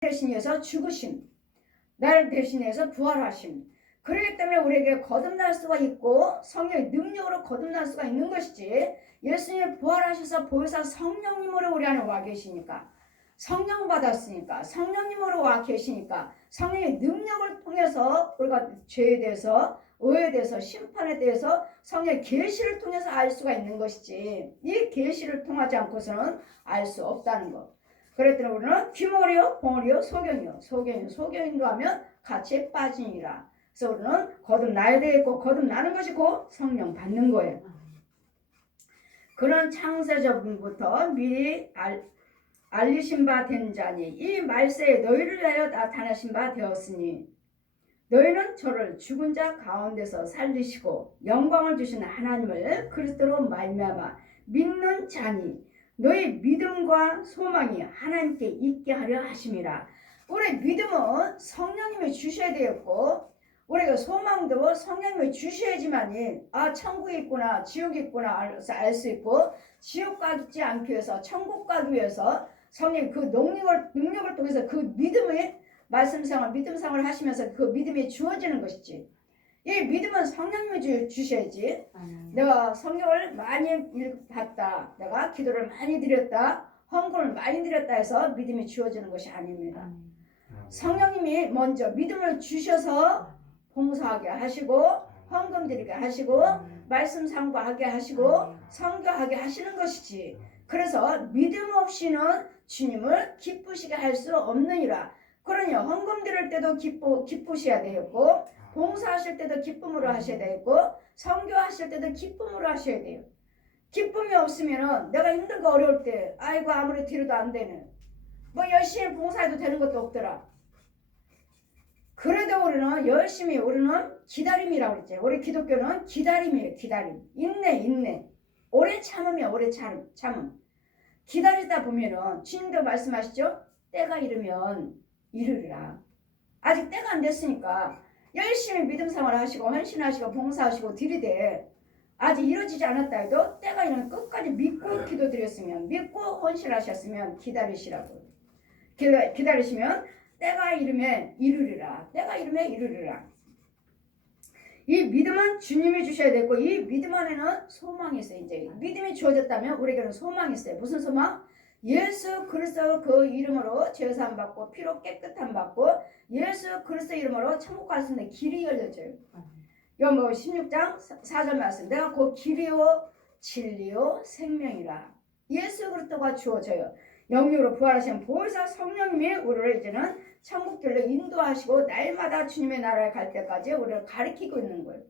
대신해서 죽으심, 나를 대신해서 부활하심. 그렇기 때문에 우리에게 거듭날 수가 있고 성령의 능력으로 거듭날 수가 있는 것이지, 예수님이 부활하셔서 보혜사 성령님으로 우리 안에 와 계시니까, 성령 받았으니까, 성령님으로 와 계시니까 성령의 능력을 통해서 우리가 죄에 대해서, 의에 대해서, 심판에 대해서 성령의 계시를 통해서 알 수가 있는 것이지, 이 계시를 통하지 않고서는 알 수 없다는 것. 그랬더니 우리는 귀머리요, 봉어리요, 소경인도 하면 같이 빠지니라. 그래서 우리는 거듭나야 되겠고, 거듭나는 것이 곧 성령 받는 거예요. 그런 창세전부터 미리 알리신 바 된 자니 이 말세에 너희를 위하여 나타나신 바 되었으니, 너희는 저를 죽은 자 가운데서 살리시고 영광을 주시는 하나님을 그리스도로 말미암아 믿는 자니 너희 믿음과 소망이 하나님께 있게 하려 하심이라. 우리 믿음은 성령님이 주셔야 되었고, 우리가 소망도 성령님이 주셔야지만이 천국에 있구나, 지옥에 있구나 알 수 있고, 지옥 가지 않기 위해서, 천국 가기 위해서 성령이 그 능력을 통해서 그 믿음의 말씀생활, 믿음생활을 하시면서 그 믿음이 주어지는 것이지. 이 믿음은 성령님이 주셔야지. 내가 성경을 많이 봤다, 내가 기도를 많이 드렸다, 헌금을 많이 드렸다 해서 믿음이 주어지는 것이 아닙니다. 성령님이 먼저 믿음을 주셔서 봉사하게 하시고, 헌금 드리게 하시고, 말씀 상고하게 하시고, 선교하게 하시는 것이지. 그래서 믿음 없이는 주님을 기쁘시게 할 수 없느니라. 그러니 헌금 드릴 때도 기쁘셔야 되겠고, 봉사하실 때도 기쁨으로 하셔야 되겠고, 선교하실 때도 기쁨으로 하셔야 돼요. 기쁨이 없으면은 내가 힘들고 어려울 때 아이고 아무리 드려도 안 되네, 뭐 열심히 봉사해도 되는 것도 없더라. 그래도 우리는 열심히, 우리는 기다림이라고 그랬지. 우리 기독교는 기다림이에요. 기다림, 인내. 오래 참음이야. 오래 참음. 기다리다 보면은 주님도 말씀하시죠. 때가 이르면 이르리라. 아직 때가 안 됐으니까 열심히 믿음 생활 하시고 헌신하시고 봉사하시고 드리되 아직 이루어지지 않았다 해도 때가 이르면 끝까지 믿고 기도드렸으면, 믿고 헌신하셨으면 기다리시라고. 기다리시면 때가 이르면 이르리라. 때가 이르면 이르리라. 이 믿음은 주님이 주셔야 되고, 이 믿음 안에는 소망이 있어요. 이제 믿음이 주어졌다면 우리에게는 소망이 있어요. 무슨 소망? 예수 그리스도 그 이름으로 죄사함 받고 피로 깨끗함 받고 예수 그리스도 이름으로 천국 갈 수 있는 길이 열려져요. 요한복음 16장 4절 말씀, 내가 곧 길이요 진리요 생명이라. 예수 그리스도가 주어져요. 영육으로 부활하신 보혜사 성령님이 우리를 이제는 천국길로 인도하시고 날마다 주님의 나라에 갈 때까지 우리를 가르치고 있는 거예요.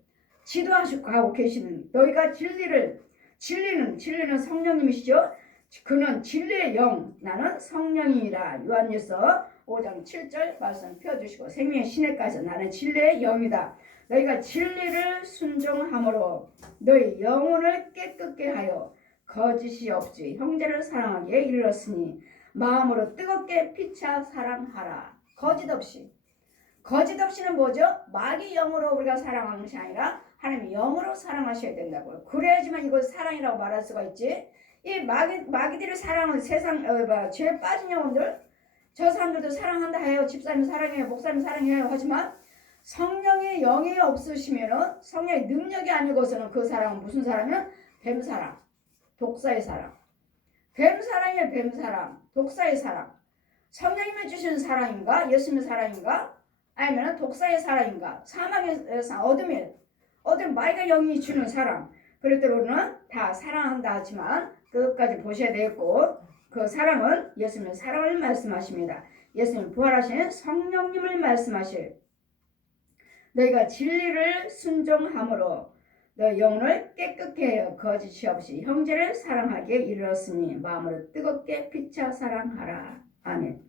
지도하시고 가고 계시는, 너희가 진리는 성령님이시죠. 그는 진리의 영, 나는 성령이라. 요한일서 5장 7절 말씀 펴주시고, 생명의 시내가에서 나는 진리의 영이다. 너희가 진리를 순종함으로 너희 영혼을 깨끗게 하여 거짓이 없이 형제를 사랑하기에 이르렀으니 마음으로 뜨겁게 피차 사랑하라. 거짓 없이는 뭐죠? 마귀 영으로 우리가 사랑하는 것이 아니라 하나님의 영으로 사랑하셔야 된다고요. 그래야지만 이걸 사랑이라고 말할 수가 있지. 이 마귀들이 사랑하는 세상 죄에 빠진 영혼들, 저 사람들도 사랑한다 해요. 집사님 사랑해요, 목사님 사랑해요 하지만 성령의 영이 없으시면은, 성령의 능력이 아니고서는 그 사랑은 무슨 사랑이면 뱀사랑, 독사의 사랑. 뱀사랑이에요. 뱀사랑, 독사의 사랑. 성령님이 주시는 사랑인가? 예수님의 사랑인가? 아니면 독사의 사랑인가? 사망의 사랑, 어둠 마귀가 영이 주는 사랑. 그럴 때 우리는 다 사랑한다 하지만 끝까지 보셔야 되겠고, 그 사랑은 예수님의 사랑을 말씀하십니다. 예수님 부활하신 성령님을 말씀하실, 너희가 진리를 순종함으로 너 영혼을 깨끗게 하여 거짓이 없이 형제를 사랑하기에 이르렀으니 마음으로 뜨겁게 피차 사랑하라. 아멘.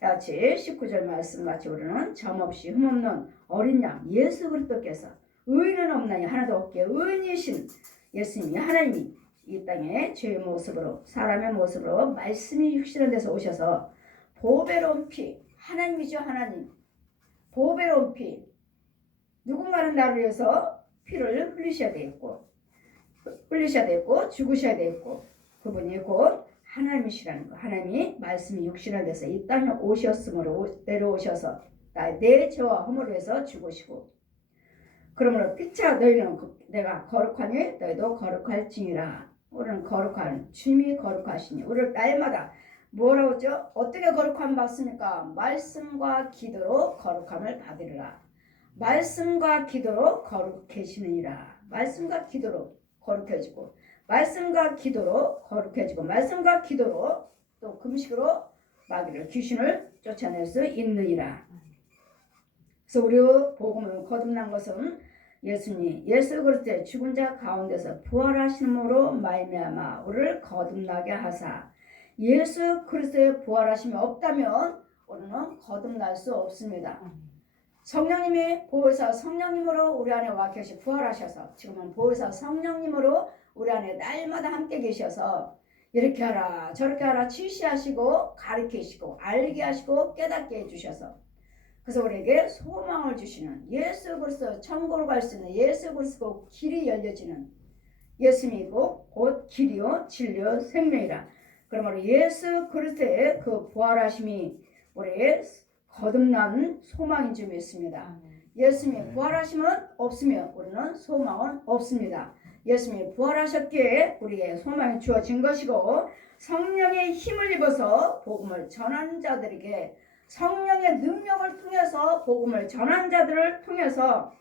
같이 19절 말씀 같이 우리는 점없이 흠없는 어린 양 예수 그리스도께서 의인은 없나니 하나도 없게 의인이신 예수님이, 하나님이 이 땅에 죄의 모습으로, 사람의 모습으로 말씀이 육신한 데서 오셔서 보배로운 피, 하나님이죠. 하나님 보배로운 피, 누군가는 나를 위해서 피를 흘리셔야 되겠고 죽으셔야 되겠고, 그분이 곧 하나님이시라는 거. 하나님이 말씀이 육신을 내서 이 땅에 오셨으므로 내려오셔서 내 죄와 허물을 위해서 죽으시고 그러므로 피차 너희는 내가 거룩하니 너희도 거룩할지니라. 우리는 거룩한 주님이 거룩하시니 우리를 날마다 뭐라고 했죠? 어떻게 거룩함 받습니까? 말씀과 기도로 거룩함을 받으리라. 말씀과 기도로 거룩해지느니라. 말씀과 기도로 거룩해지고 말씀과 기도로 거룩해지고 말씀과 기도로 또 금식으로 마귀를 귀신을 쫓아낼 수 있느니라. 그래서 우리 복음을 거듭난 것은 예수님 예수 그리스도의 죽은 자 가운데서 부활하심으로 말미암아 우리를 거듭나게 하사 예수 그리스도의 부활하심이 없다면 우리는 거듭날 수 없습니다. 성령님이 보혜사 성령님으로 우리 안에 와 계시 부활하셔서 지금은 보혜사 성령님으로 우리 안에 날마다 함께 계셔서 이렇게 하라 저렇게 하라 지시하시고 가르치시고 알게 하시고 깨닫게 해주셔서 그래서 우리에게 소망을 주시는 예수 그리스도 천국으로 갈 수 있는 예수 그리스도 길이 열려지는 예수님이고 곧 길이요 진리요 생명이라. 그러므로 예수 그리스도의 그 부활하심이 우리의 거듭난 소망인 줄 믿습니다. 예수님이 부활하심은 없으며 우리는 소망은 없습니다. 예수님이 부활하셨기에 우리의 소망이 주어진 것이고 성령의 힘을 입어서 복음을 전하는 자들에게 성령의 능력을 통해서 복음을 전하는 자들을 통해서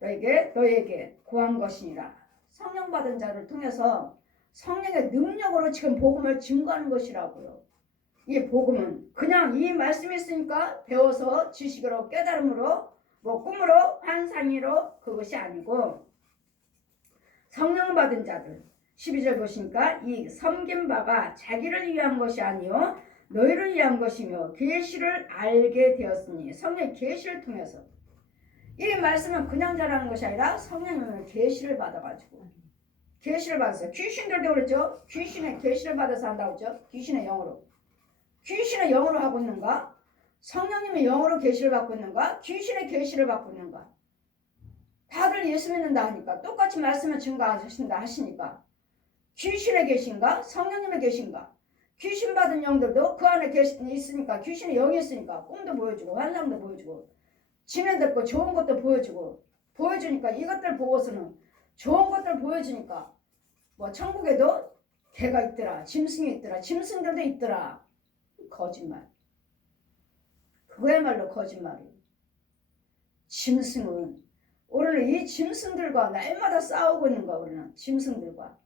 너에게 구한 것이니라. 성령 받은 자를 통해서 성령의 능력으로 지금 복음을 증거하는 것이라고요. 이 복음은 그냥 이 말씀이 있으니까 배워서 지식으로 깨달음으로 뭐 꿈으로 환상으로 그것이 아니고 성령 받은 자들 12절 보시니까 이 섬긴 바가 자기를 위한 것이 아니요 너희를 위한 것이며 계시를 알게 되었으니 성령의 계시를 통해서 이 말씀은 그냥 자라는 것이 아니라 성령님은 계시를 받아가지고 계시를 받았어요. 귀신들도 그랬죠. 귀신의 계시를 받아서 한다고 했죠. 귀신의 영으로 하고 있는가? 성령님의 영으로 계시를 받고 있는가? 귀신의 계시를 받고 있는가? 다들 예수 믿는다 하니까 똑같이 말씀을 증거하신다 하시니까 귀신의 계신가? 성령님의 계신가? 귀신 받은 영들도 그 안에 있으니까 귀신의 영이 있으니까 꿈도 보여주고 환상도 보여주고 지네들 좋은 것도 보여주니까 이것들 보고서는 좋은 것들 보여주니까 뭐 천국에도 개가 있더라 짐승이 있더라 짐승들도 있더라. 거짓말. 그거야말로 거짓말이에요. 짐승은 우리는 이 짐승들과 날마다 싸우고 있는 거야. 우리는 짐승들과.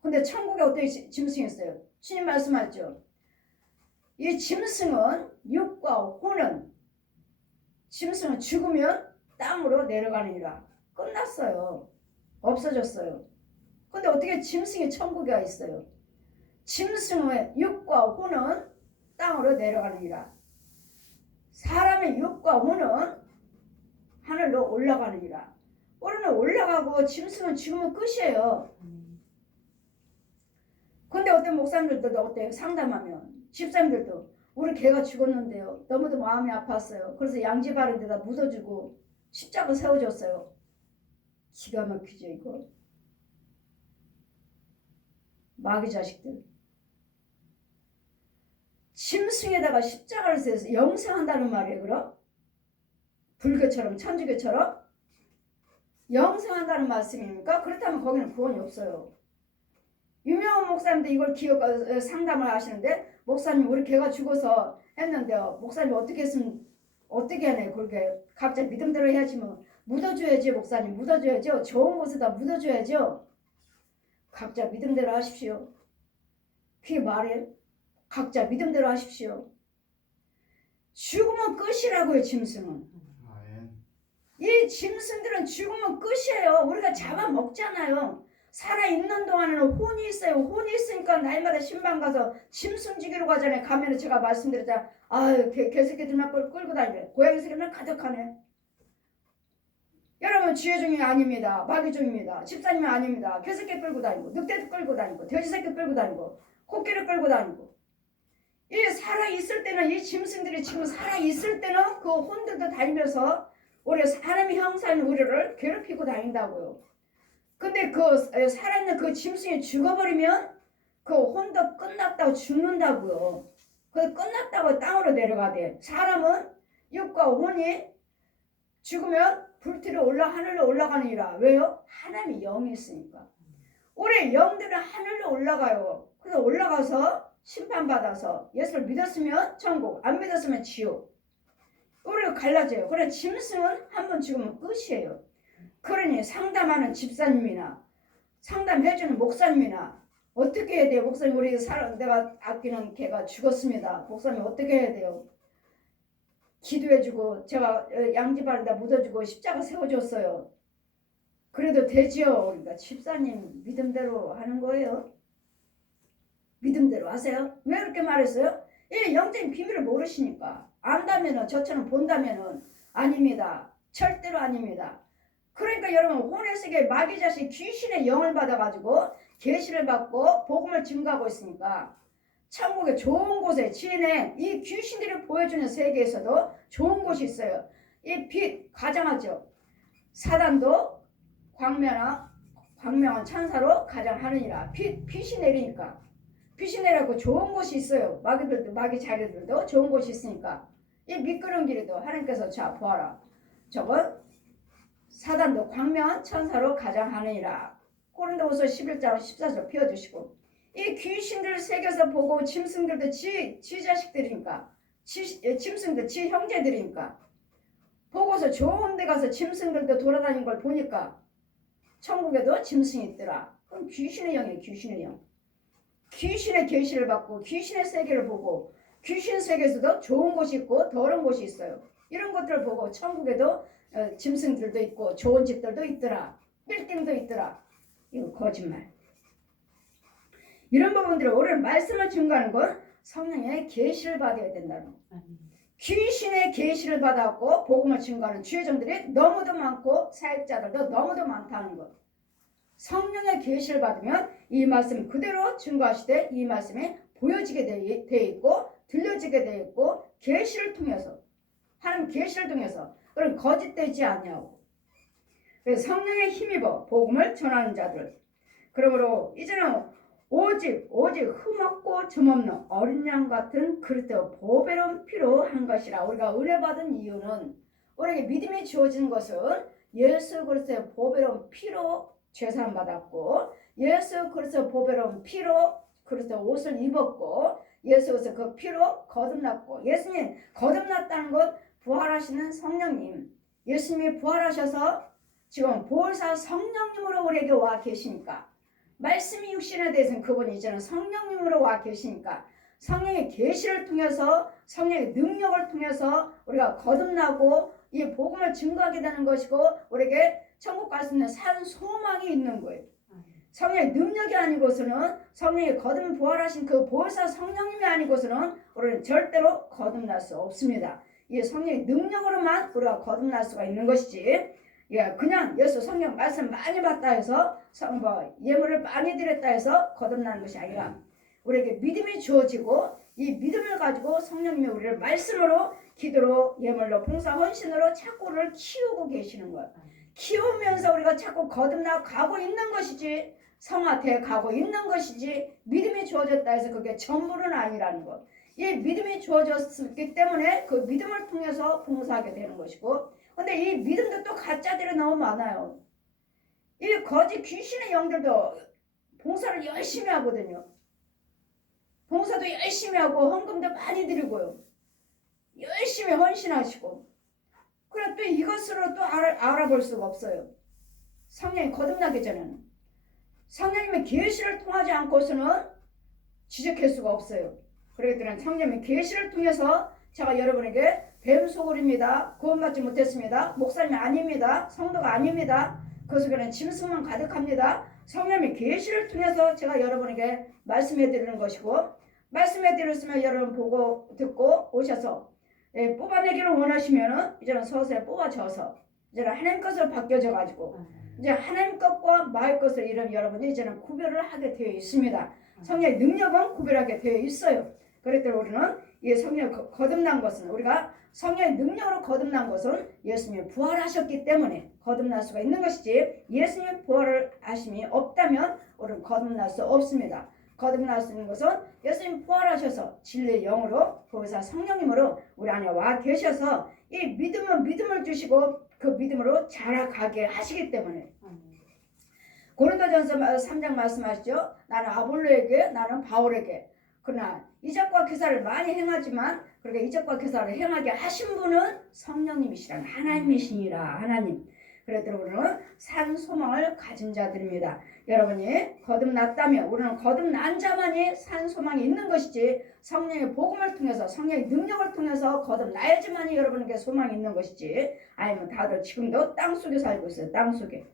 근데 천국에 어떻게 짐승이 있어요? 주님 말씀하죠. 이 짐승은 육과 혼은 짐승은 죽으면 땅으로 내려가느니라. 끝났어요. 없어졌어요. 근데 어떻게 짐승이 천국에 있어요? 짐승의 육과 혼은 땅으로 내려가느니라. 사람의 육과 혼은 하늘로 올라가느니라. 우리는 올라가고 짐승은 죽으면 끝이에요. 근데 어떤 목사님들도 어때요? 상담하면 집사님들도 우리 개가 죽었는데요. 너무도 마음이 아팠어요. 그래서 양지 바른 데다 묻어주고 십자가 세워줬어요. 기가 막히죠 이거. 마귀 자식들. 짐승에다가 십자가를 세워서 영생한다는 말이에요. 그럼? 불교처럼 천주교처럼? 영생한다는 말씀입니까? 그렇다면 거기는 구원이 없어요. 유명한 목사님도 이걸 상담을 하시는데 목사님 우리 개가 죽어서 했는데요. 목사님 어떻게 했으면 어떻게 하네. 그렇게 각자 믿음대로 해야지 뭐. 묻어줘야지 목사님 묻어줘야죠. 좋은 곳에다 묻어줘야죠. 각자 믿음대로 하십시오. 그게 말이에요. 각자 믿음대로 하십시오. 죽으면 끝이라고요. 짐승은. 이 짐승들은 죽으면 끝이에요. 우리가 잡아먹잖아요. 살아있는 동안에는 혼이 있어요. 혼이 있으니까 날마다 신방 가서 짐승 죽이러 가잖아요. 가면은 제가 말씀드렸잖아요. 아유 개새끼들만 끌고 다니네. 고양이 새끼만 가득하네. 여러분 지혜종이 아닙니다. 마귀종입니다. 집사님이 아닙니다. 개새끼 끌고 다니고 늑대도 끌고 다니고 돼지새끼 끌고 다니고 코끼리 끌고 다니고 이 살아있을 때는 이 짐승들이 지금 살아있을 때는 그 혼들도 다니면서 우리 사람의 형상인 우리를 괴롭히고 다닌다고요. 근데 그 살아있는 그 짐승이 죽어버리면 그 혼도 끝났다고 죽는다고요. 그 끝났다고 땅으로 내려가대. 사람은 육과 혼이 죽으면 불길에 하늘로 올라가느니라. 왜요? 하나님이 영이 있으니까. 우리 영들은 하늘로 올라가요. 그래서 올라가서 심판받아서 예수를 믿었으면 천국, 안 믿었으면 지옥. 우리가 갈라져요. 그래 짐승은 한 번 죽으면 끝이에요. 그러니 상담하는 집사님이나 상담해주는 목사님이나 어떻게 해야 돼요? 목사님, 우리 내가 아끼는 개가 죽었습니다. 목사님 어떻게 해야 돼요? 기도해주고 제가 양지발에다 묻어주고 십자가 세워줬어요. 그래도 되지요. 그러니까 집사님 믿음대로 하는 거예요. 믿음대로 하세요. 왜 그렇게 말했어요? 영적인 비밀을 모르시니까. 안다면은, 저처럼 본다면은 아닙니다. 절대로 아닙니다. 그러니까 여러분, 혼의 세계 마귀 자식 귀신의 영을 받아가지고 계시를 받고 복음을 증거하고 있으니까 천국의 좋은 곳에 지인의 이 귀신들이 보여주는 세계에서도 좋은 곳이 있어요. 이 빛 가장하죠. 사단도 광명한 천사로 가장하느니라. 빛이 내리니까. 빛이 내려고 좋은 곳이 있어요. 마귀 자리들도 좋은 곳이 있으니까. 이 미끄러운 길에도 하나님께서 자 보아라. 저건 사단도 광명한 천사로 가장하느니라. 고린도후서 11장 14절 피워주시고, 이 귀신들 새겨서 보고 짐승들도 지 자식들이니까, 짐승들 지 형제들이니까 보고서 좋은 데 가서 짐승들도 돌아다니는 걸 보니까 천국에도 짐승이 있더라. 그럼 귀신의 영이에요. 귀신의 영. 귀신의 계시를 받고 귀신의 세계를 보고 귀신 세계에서도 좋은 곳이 있고 더러운 곳이 있어요. 이런 것들을 보고 천국에도 짐승들도 있고 좋은 집들도 있더라. 빌딩도 있더라. 이거 거짓말. 이런 부분들을 오늘 말씀을 증거하는 건 성령의 계시를 받아야 된다는 거. 귀신의 계시를 받았고 복음을 증거하는 주의종들이 너무도 많고 사역자들도 너무도 많다는 것. 성령의 계시를 받으면 이 말씀 그대로 증거하시되 이 말씀이 보여지게 돼 있고 들려지게 돼 있고 계시를 통해서 하나님 계시를 통해서 그런 거짓되지 않냐고. 그래서 성령의 힘입어 복음을 전하는 자들. 그러므로 이제는 오직 흠없고 점없는 어린 양 같은 그릇되어 보배로운 피로 한 것이라. 우리가 은혜 받은 이유는 우리에게 믿음이 주어진 것은 예수 그리스도의 보배로운 피로 죄사함 받았고 예수 그리스도의 보배로운 피로 그리스도 옷을 입었고 예수 그리스도 그 피로 거듭났고 예수님 거듭났다는 것 부활하시는 성령님 예수님이 부활하셔서 지금 보혜사 성령님으로 우리에게 와 계시니까 말씀이 육신에 대해서는 그분이 이제는 성령님으로 와 계시니까 성령의 계시를 통해서 성령의 능력을 통해서 우리가 거듭나고 이 복음을 증거하게 되는 것이고 우리에게 천국 갈 수 있는 산 소망이 있는 거예요. 성령의 능력이 아니고서는 성령의 거듭 부활하신 그 보혜사 성령님이 아니고서는 우리는 절대로 거듭날 수 없습니다. 이 성령의 능력으로만 우리가 거듭날 수가 있는 것이지 그냥 예수 성령 말씀 많이 받다 해서 예물을 많이 드렸다 해서 거듭나는 것이 아니라 우리에게 믿음이 주어지고 이 믿음을 가지고 성령님이 우리를 말씀으로 기도로 예물로 봉사 헌신으로 자꾸 우리를 키우고 계시는 거예요. 키우면서 우리가 자꾸 거듭나 가고 있는 것이지 성화돼 가고 있는 것이지 믿음이 주어졌다 해서 그게 전부는 아니라는 것. 이 믿음이 주어졌기 때문에 그 믿음을 통해서 봉사하게 되는 것이고 근데 이 믿음도 또 가짜들이 너무 많아요. 이 거짓 귀신의 영들도 봉사를 열심히 하거든요. 봉사도 열심히 하고 헌금도 많이 드리고요. 열심히 헌신하시고 그래 또 이것으로 또 알아볼 수가 없어요. 성령이 거듭나기 전에는 성령님의 계시를 통하지 않고서는 지적할 수가 없어요. 그렇기 때문에 성령님의 계시를 통해서 제가 여러분에게 뱀 소굴입니다. 구원받지 못했습니다. 목사님이 아닙니다. 성도가 아닙니다. 그 속에는 짐승만 가득합니다. 성령의 계시를 통해서 제가 여러분에게 말씀해 드리는 것이고 말씀해 드렸으면 여러분 보고 듣고 오셔서 뽑아내기를 원하시면은 이제는 서서히 뽑아져서 이제는 하나님 것으로 바뀌어져 가지고 이제 하나님 것과 마의 것을 이런 여러분이 이제는 구별을 하게 되어 있습니다. 성령의 능력은 구별하게 되어 있어요. 그랬더니 우리는 이 성령 거듭난 것은 우리가 성령의 능력으로 거듭난 것은 예수님이 부활하셨기 때문에 거듭날 수가 있는 것이지 예수님이 부활을 하심이 없다면 우리는 거듭날 수 없습니다. 거듭날 수 있는 것은 예수님 부활하셔서 진리의 영으로 거기서 성령님으로 우리 안에 와 계셔서 이 믿음은 믿음을 주시고 그 믿음으로 자라가게 하시기 때문에 고린도전서 3장 말씀하시죠. 나는 아볼로에게 나는 바울에게 그러나 이적과 기사를 많이 행하지만 그렇게 이적과 기사를 행하게 하신 분은 성령님이시라는 하나님이시니라. 하나님. 그랬더니 우리는 산 소망을 가진 자들입니다. 여러분이 거듭났다면 우리는 거듭난 자만이 산 소망이 있는 것이지 성령의 복음을 통해서 성령의 능력을 통해서 거듭나야지만이 여러분에게 소망이 있는 것이지 아니면 다들 지금도 땅속에 살고 있어요. 땅속에.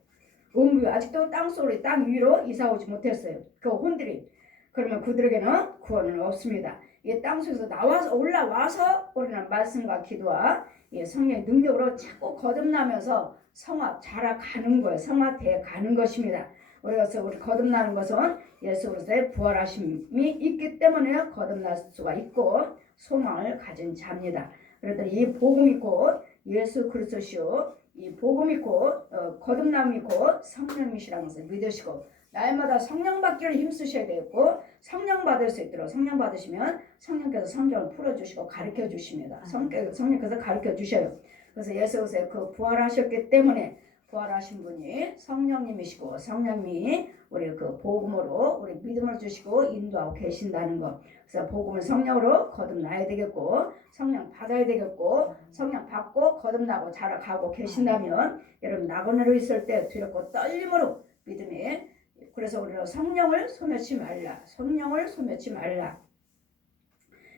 아직도 땅속으로 땅 위로 이사 오지 못했어요. 그 혼들이. 그러면 그들에게는 구원은 없습니다. 이 땅속에서 나와서 올라와서 우리는 말씀과 기도와 성령의 능력으로 자꾸 거듭나면서 성화 자라가는 거예요. 성화돼 가는 것입니다. 우리 거듭나는 것은 예수 그리스도의 부활하심이 있기 때문에 거듭날 수가 있고 소망을 가진 자입니다. 그랬더니 이 복음이 곧 예수 그리스도시요 이 복음이 곧 거듭남이 곧 성령이시라는 것을 믿으시고 날마다 성령 받기를 힘쓰셔야 되겠고 성령 받을 수 있도록 성령 받으시면 성령께서 성경을 풀어주시고 가르쳐 주십니다. 성령께서 가르쳐 주셔요. 그래서 예수 그리스도 그 부활하셨기 때문에 부활하신 분이 성령님이시고 성령님이 우리 그 복음으로 우리 믿음을 주시고 인도하고 계신다는 것. 그래서 복음을 성령으로 거듭나야 되겠고 성령 받아야 되겠고 성령 받고 거듭나고 자라가고 계신다면 여러분 낙원으로 있을 때 두렵고 떨림으로 믿음에 그래서 우리는 성령을 소멸치 말라. 성령을 소멸치 말라.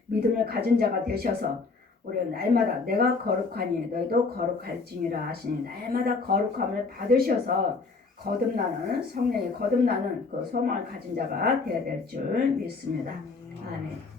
믿음을 가진 자가 되셔서 우리는 날마다 내가 거룩하니 너희도 거룩할지니라 하시니 날마다 거룩함을 받으셔서 거듭나는 성령이 거듭나는 그 소망을 가진 자가 되어야 될 줄 믿습니다. 아멘.